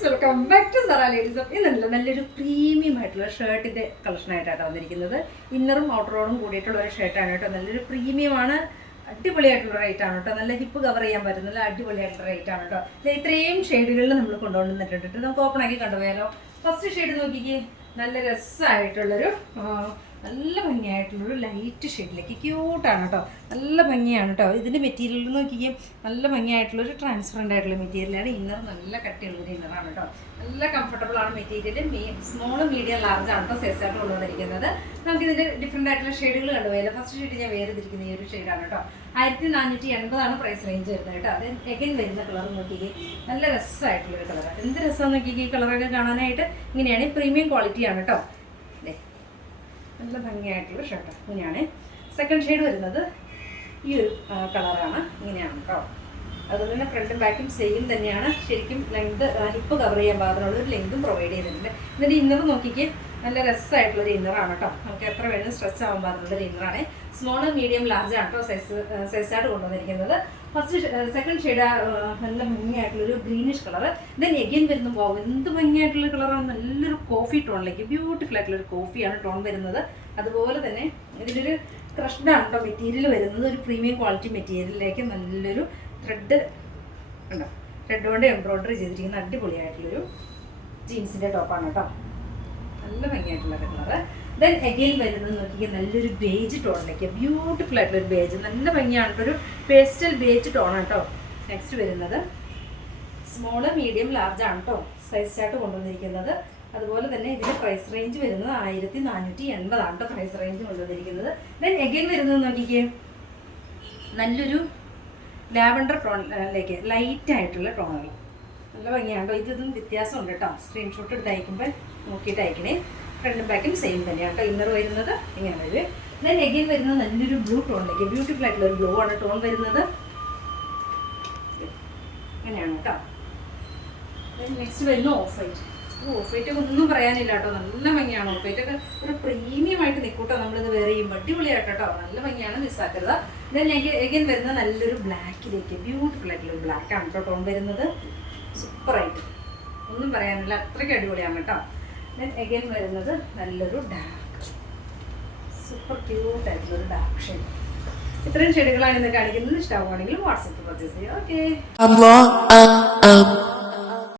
Friends, welcome back to Zara ladies. ഇന്നല്ല നല്ലൊരു premium ആയിട്ടുള്ള ഷർട്ടിന്റെ കളക്ഷൻ ആയിട്ടാണ് വന്നിരിക്കുന്നത്. ഇന്നറും ഔട്ടറോടും കൂടിയിട്ടുള്ള ഒരു ഷർട്ടാണ് കേട്ടോ. നല്ലൊരു പ്രീമിയമാണ്, അടിപൊളിയായിട്ടുള്ള റേറ്റ് ആണ് കേട്ടോ. നല്ല ഹിപ്പ് കവർ ചെയ്യാൻ പറ്റുന്നില്ല, അടിപൊളിയായിട്ടുള്ള റേറ്റ് ആണ് കേട്ടോ. ഇത്രയും ഷെയ്ഡുകളിൽ നമ്മൾ കൊണ്ടുവന്നിട്ടുണ്ട്. നമുക്ക് ഓപ്പൺ ആക്കി കണ്ടുപോയാലോ. ഫസ്റ്റ് ഷെയ്ഡ് നോക്കിക്കേ, നല്ല രസമായിട്ടുള്ളൊരു നല്ല ഭംഗിയായിട്ടുള്ളൊരു ലൈറ്റ് ഷെയ്ഡിലേക്ക് ക്യൂട്ടാണ് കേട്ടോ. നല്ല ഭംഗിയാണ് കേട്ടോ. ഇതിൻ്റെ മെറ്റീരിയൽ നോക്കിക്കുകയും നല്ല ഭംഗിയായിട്ടുള്ളൊരു ട്രാൻസ്പെറൻ്റ് ആയിട്ടുള്ള മെറ്റീരിയലാണ്. ഇന്നർ നല്ല കട്ടിയുള്ളൊരു ഇന്നറാണ് കേട്ടോ. നല്ല കംഫർട്ടബിൾ ആണ് മെറ്റീരിയൽ. സ്മോൾ മീഡിയം ലാർജ് ആണ് കേട്ടോ സൈസായിട്ട് കൊണ്ടുവന്നിരിക്കുന്നത്. നമുക്കിതിൻ്റെ ഡിഫറെൻ്റ് ആയിട്ടുള്ള ഷെയ്ഡുകൾ കണ്ടുപോയാലും ഫസ്റ്റ് ഷെയ്ഡ് ഞാൻ വേറെ തിരിക്കുന്ന ഈ ഒരു ഷെയ്ഡാണ് കേട്ടോ. 1480 പ്രൈസ് റേഞ്ച് വരുന്നത് കേട്ടോ. അത് എഗൈൻ വരുന്ന കളർ നോക്കിക്കേ, നല്ല രസമായിട്ടുള്ളൊരു കളർ. എന്ത് രസമാണെന്ന് നോക്കിക്കേ, ഈ കളറൊക്കെ കാണാനായിട്ട് ഇങ്ങനെയാണ്. പ്രീമിയം ക്വാളിറ്റിയാണ് കേട്ടോ. നല്ല ഭംഗിയായിട്ടുള്ള ഷർട്ട് ഇങ്ങനെയാണ്. സെക്കൻഡ് ഷെയ്ഡ് വരുന്നത് ഈ ഒരു കളറാണ്. ഇങ്ങനെയാണ് കേട്ടോ. അതുപോലെ തന്നെ ഫ്രണ്ടും ബാക്കും സെയിം തന്നെയാണ്. ശരിക്കും ലെങ്ത് ഹിപ്പ് കവർ ചെയ്യാൻ പാകത്തിനുള്ള ഒരു ലെങ്തും പ്രൊവൈഡ് ചെയ്തിട്ടുണ്ട്. ഇതിൻ്റെ ഇന്നർ നോക്കിക്ക് നല്ല രസമായിട്ടുള്ളൊരു ഇന്നറാണ് കേട്ടോ. നമുക്ക് എത്ര വേണമെങ്കിലും സ്ട്രെച്ച് ആവാൻ പാകത്തിലുള്ളൊരു ഇന്നറാണ്. സ്മോൾ മീഡിയം ലാർജ് ആണ് കേട്ടോ സൈസായിട്ട് കൊണ്ടുവന്നിരിക്കുന്നത്. സെക്കൻഡ് ഷെയ്ഡ് നല്ല ഭംഗിയായിട്ടുള്ളൊരു ഗ്രീനിഷ് കളർ. ദെൻ എഗെയിൻ വരുന്ന പോകും എന്ത് ഭംഗിയായിട്ടുള്ള കളറാണ്. നല്ലൊരു കോഫി ടോണിലേക്ക് ബ്യൂട്ടിഫുൾ ആയിട്ടുള്ളൊരു കോഫിയാണ് ടോൺ വരുന്നത്. അതുപോലെ തന്നെ ഇതിലൊരു ക്രഷ്ഡാണ് കേട്ടോ മെറ്റീരിയൽ വരുന്നത്. ഒരു പ്രീമിയം ക്വാളിറ്റി മെറ്റീരിയലിലേക്ക് നല്ലൊരു ത്രെഡ് ഉണ്ടോ, ത്രെഡ് കൊണ്ട് എംബ്രോയിഡറി ചെയ്തിരിക്കുന്ന അടിപൊളിയായിട്ടുള്ളൊരു ജീൻസിൻ്റെ ടോപ്പാണ് കേട്ടോ. നല്ല ഭംഗിയായിട്ടുള്ള കളറ്. ദെൻ എഗെയിൻ വരുന്നത് നോക്കിയാൽ നല്ലൊരു ബേജ് ടോണിലേക്ക് ബ്യൂട്ടിഫുൾ ആയിട്ടുള്ളൊരു ബേജ്, നല്ല ഭംഗിയാണ്. ഒരു പേസ്റ്റൽ ബേജ് ടോണാണ് കേട്ടോ. നെക്സ്റ്റ് വരുന്നത് സ്മോള് മീഡിയം ലാർജ് ആണ് കേട്ടോ സൈസായിട്ട് കൊണ്ടുവന്നിരിക്കുന്നത്. അതുപോലെ തന്നെ ഇതിൻ്റെ പ്രൈസ് റേഞ്ച് വരുന്നത് 1480 ആണ് കേട്ടോ പ്രൈസ് റേഞ്ച് കൊണ്ടുവന്നിരിക്കുന്നത്. ദെൻ എഗെയിൻ വരുന്നത് നോക്കിക്കേ, നല്ലൊരു ലാവൻഡർ ടോണിലേക്ക് ലൈറ്റ് ആയിട്ടുള്ള ടോണുകൾ. നല്ല ഭംഗിയാണ് കേട്ടോ. ഇതും വ്യത്യാസമുണ്ട് കേട്ടോ. സ്ക്രീൻഷോട്ട് എടുത്ത് അയക്കുമ്പോൾ നോക്കിയിട്ട് അയക്കണേ. ഫ്രണ്ടും ബാക്കും സെയിം തന്നെയാണ് കേട്ടോ. ഇന്നർ വരുന്നത് ഇങ്ങനെ വരും. ദെൻ എഗെയിൻ വരുന്നത് നല്ലൊരു ബ്ലൂ ടോണിലേക്ക് ബ്യൂട്ടിഫുൾ ആയിട്ടുള്ള ഒരു ബ്ലൂ ആണ് ടോൺ വരുന്നത്. അങ്ങനെയാണ് കേട്ടോ. ദെൻ നെക്സ്റ്റ് വരുന്നത് ഓഫ് വൈറ്റ്. ഓഫ് വൈറ്റ് ഒക്കെ ഒന്നും പറയാനില്ല കേട്ടോ. നല്ല ഭംഗിയാണ്. ഓഫ് വൈറ്റ് ഒക്കെ ഒരു പ്രീമിയം ആയിട്ട് നിൽക്കൂട്ടോ. നമ്മളിത് വേറെ ചെയ്യും അടിപൊളിയായിട്ട് കേട്ടോ. നല്ല ഭംഗിയാണ്, മിസ്സാക്കരുത്. ദെൻ എഗെയിൻ വരുന്നത് നല്ലൊരു ബ്ലാക്കിലേക്ക് ബ്യൂട്ടിഫുൾ ആയിട്ടുള്ള ഒരു ബ്ലാക്ക് ആണ് കേട്ടോ ടോൺ വരുന്നത്. സൂപ്പറായിട്ട് ഒന്നും പറയാനില്ല, അത്രയ്ക്ക് അടിപൊളിയാണ് കേട്ടോ. ദെൻ എഗെയിൻ വരുന്നത് നല്ലൊരു ഡാർക്ക് സൂപ്പർ ക്യൂട്ട് ആയിട്ടുള്ളൊരു ഡാർക്ക് ഷെയ്ഡ്. ഇത്രയും ഷെയ്ഡുകളാണ് ഇന്ന് കാണിക്കുന്നത്. ഇഷ്ടമാവുകയാണെങ്കിൽ വാട്സപ്പിൽ പർച്ചേസ് ചെയ്യുക. ഓക്കെ.